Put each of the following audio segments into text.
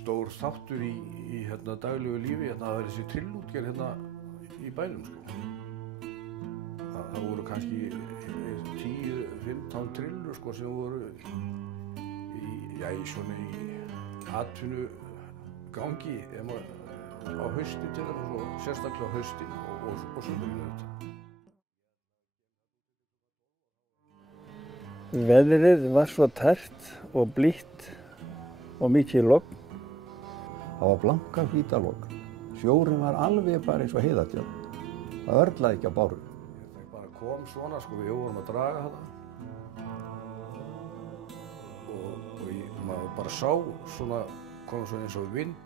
stór þáttur í daglegu lífi. Það var þessi trillútgerð í bænum, sko. Það voru kannski 10-15 trillur, sko, sem voru í atvinnugangi á haustin til þess og sérstaklega á haustin og sumrin auðvitað. Veðrið var svo tært og blítt og mikið logn. Það var blanka hvítalogn. Sjórinn var alveg bara eins og heiðatjörn. Það örlaði ekki á báru. Það bara kom svona, sko, við vorum að draga hana. Og maður bara sá svona, kom svona eins og vind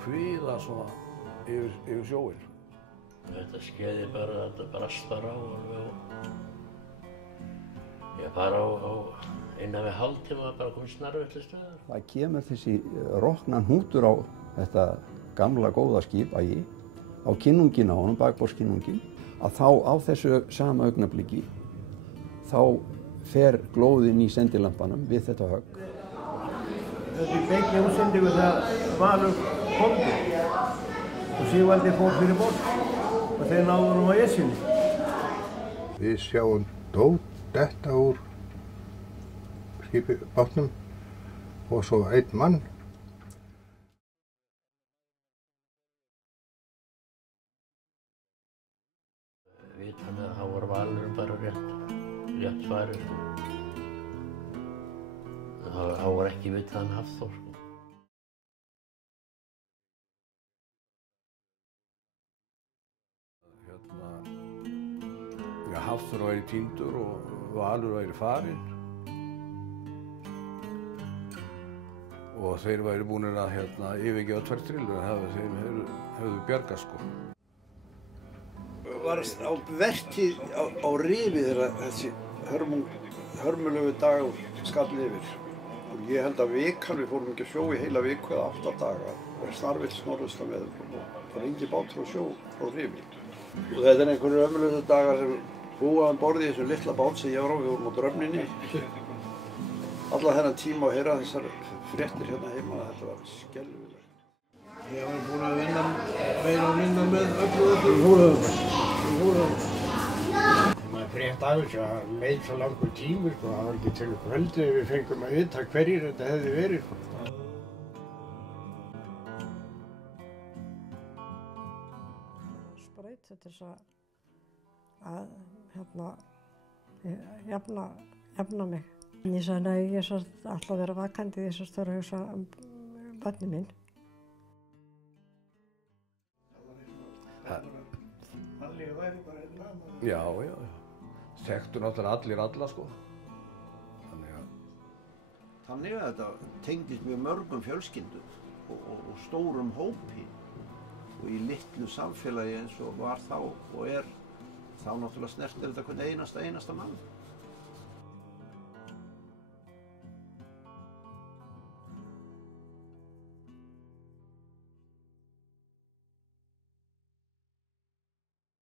kviða svona yfir sjóinn. Þetta skeiði bara, þetta brast bara á alveg. Ég bara á innan við hálftíma bara komið snarvitlaust við það. Það kemur þessi roknan hnútur á þetta gamla góða skip Ægi, á kinnunginn á honum, bakborðskinnunginn, að þá á þessu sama augnabliki þá fer glóðinn í sendilampanum við þetta högg. Þetta er beinni útsendingu þegar Valur komdi og Sigvaldi fór fyrir borð og þeir náðu honum á Esjunni. Við sjáum dót detta úr bátnum og svo einn mann. Vitandi að þá var Valurinn bara rétt farið. Þá var ekki vitað hann Hafþór, sko. Hafþór væri týndur og Valur væri farinn og þeir væri búnir að yfirgefa 2 trillur en þeim hefðu bjargað, sko. Var á vertíð á Rifi þegar þessi hörmulegu dagur skall yfir. Og ég held að vikan, við fórum ekki að sjó í heila viku eða 8 daga. Það var snarvills norðaustan veður og það var engin bátur á sjó frá Rifi. Og þetta er einhverjir ömurlegu dagar sem búa um borði í þessu litla bát sem ég var á, við vorum á Dröfninni. Alla þennan tíma að heyra þessar fréttir hérna heima, þetta var skelfilegt. Ég var búinn að vinna meira og minna með öllu húluðum. Maður frétt af þessu að það leið svo langur tími, sko, það var ekki til kvöldi við fengum að vita hverjir þetta hefði verið, sko. Spraut til þess að jafna mig. Ég sagði nei, ég sagði alltaf að vera vakandi, ég sagði að hugsa barnið mín. Já. Þekktu náttúrulega allir alla, sko. Þannig að þetta tengist mjög mörgum fjölskyldum og stórum hópi og í litlu samfélagi eins og var þá og er þá náttúrulega snertir þetta hvern einasta mann.